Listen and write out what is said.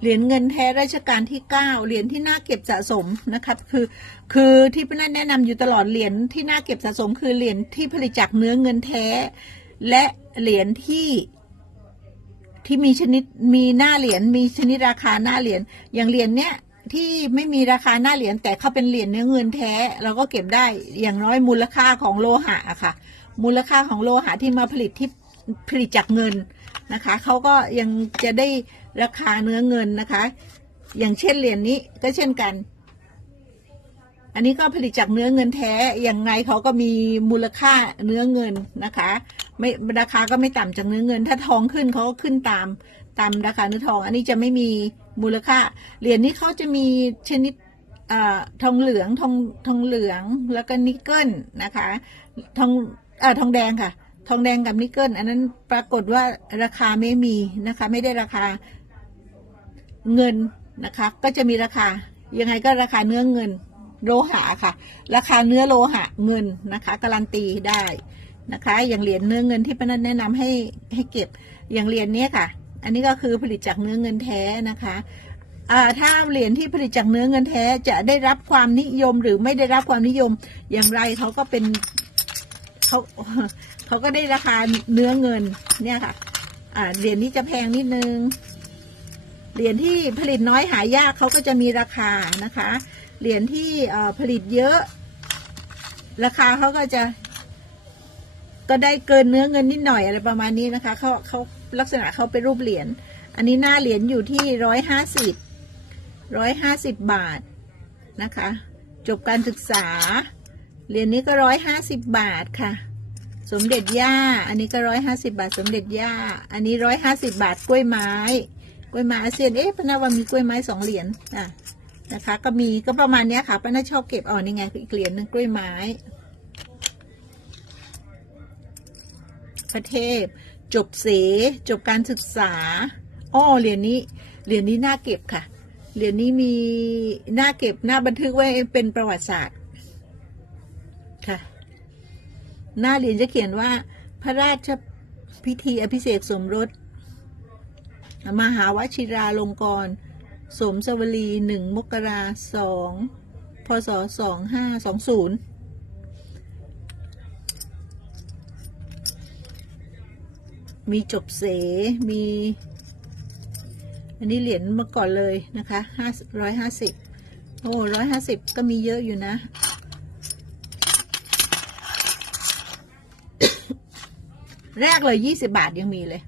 เหรียญเงินแท้ราชการที่เก้าเหรียญที่น่าเก็บสะสมนะครับคือคือที่พี่นัทแนะนำอยู่ตลอดเหรียญที่น่าเก็บสะสม คือเหรียญที่ผลิตจากเนื้อเงินแท้ และเหรียญที่ที่มีชนิดมีหน้าเหรียญมีชนิดราคาหน้าเหรียญอย่างเหรียญเนี้ยที่ไม่มีราคาหน้าเหรียญแต่เขาเป็นเหรียญเนื้อเงินแท้ เราก็เก็บได้อย่างน้อยมูลค่าของโลหะค่ะ มูลค่าของโลหะที่มาผลิตที่ ผลิตจากเงินนะคะเขาก็ยังจะได้ราคาเนื้อเงินนะคะ อย่างเช่นเหรียญนี้ก็เช่นกัน อันนี้ก็ผลิตจากเนื้อเงินแท้อย่างไงเขาก็มีมูลค่าเนื้อเงินนะคะไม่ราคาก็ไม่ต่ำจากเนื้อเงิน ถ้าทองขึ้นเขาก็ขึ้นตามตามราคาเนื้อทอง อันนี้จะไม่มีมูลค่าเหรียญนี้เขาจะมีชนิดอทองเหลืองทองทองเหลืองแล้วก็นิกเกิลนะคะทองอทองแดงค่ะ ทองแดงกับนิกเกิลอันนั้นปรากฏว่าราคาไม่มีนะคะ ไม่ได้ราคาเงินนะคะ ก็จะมีราคายังไงก็ราคาเนื้อเงินโลหะค่ะ ราคาเนื้อโลหะเงินนะคะการันตีได้นะคะ อย่างเหรียญเนื้อเงินที่ป้านัทแนะนำให้ให้เก็บอย่างเหรียญนี้ค่ะ อันนี้ก็คือผลิตจากเนื้อเงินแท้นะคะถ้าเหรียญที่ผลิตจากเนื้อเงินแท้จะได้รับความนิยมหรือไม่ได้รับความนิยมอย่างไรเขาก็เป็น เขาเขาก็ได้ราคาเนื้อเงินเนี่ยค่ะ อ่าเหรียญนี้จะแพงนิดนึงเหรียญที่ผลิตน้อยหายากเขาก็จะมีราคานะคะเหรียญที่ผลิตเยอะ ราคาเขาก็จะ ก็ได้เกินเนื้อเงินนิดหน่อยอะไรประมาณนี้นะคะเขาเขาลักษณะเขาเป็นรูปเหรียญอันนี้หน้าเหรียญอยู่ที่ร้อยห้าสิบร้อยห้าสิบบาทนะคะ จบการศึกษา เหรียญนี้ก็ร้อยห้าสิบบาทค่ะ สมเด็จย่า อันนี้ก็ร้อยห้าสิบาท สมเด็จย่า อันนี้ร้อยห้าสิบาทกล้วยไม้ กล้วยไม้อาเซียน เอ๊ะพนาว่ามีกล้วยไม้สองเหรียญอะนะคะ ก็มีก็ประมาณเนี้ยค่ะป้านาชอบเก็บอ๋อนี่ไงอีกเหรียญหนึ่งกล้วยไม้ ประเทศ จบเสจบการศึกษาอ้อเหรียญนี้เหรียญนี้น่าเก็บค่ะเหรียญนี้มีน่าเก็บน่าบันทึกไว้เป็นประวัติศาสตร์ ค่ะ หน้าเหรียญจะเขียนว่า พระราชพิธีอภิเษกสมรส มหาวชิราลงกรณ์สมสวลีหนึ่งมกราสองพศสองห้าสองศูนย์มีจบเส มี อันนี้เหรียญมาก่อนเลยนะคะห้าร้อยห้าสิบโอ้ร้อยห้าสิบก็มีเยอะอยู่นะ แรกเลยยี่สิบาทยังมีเลย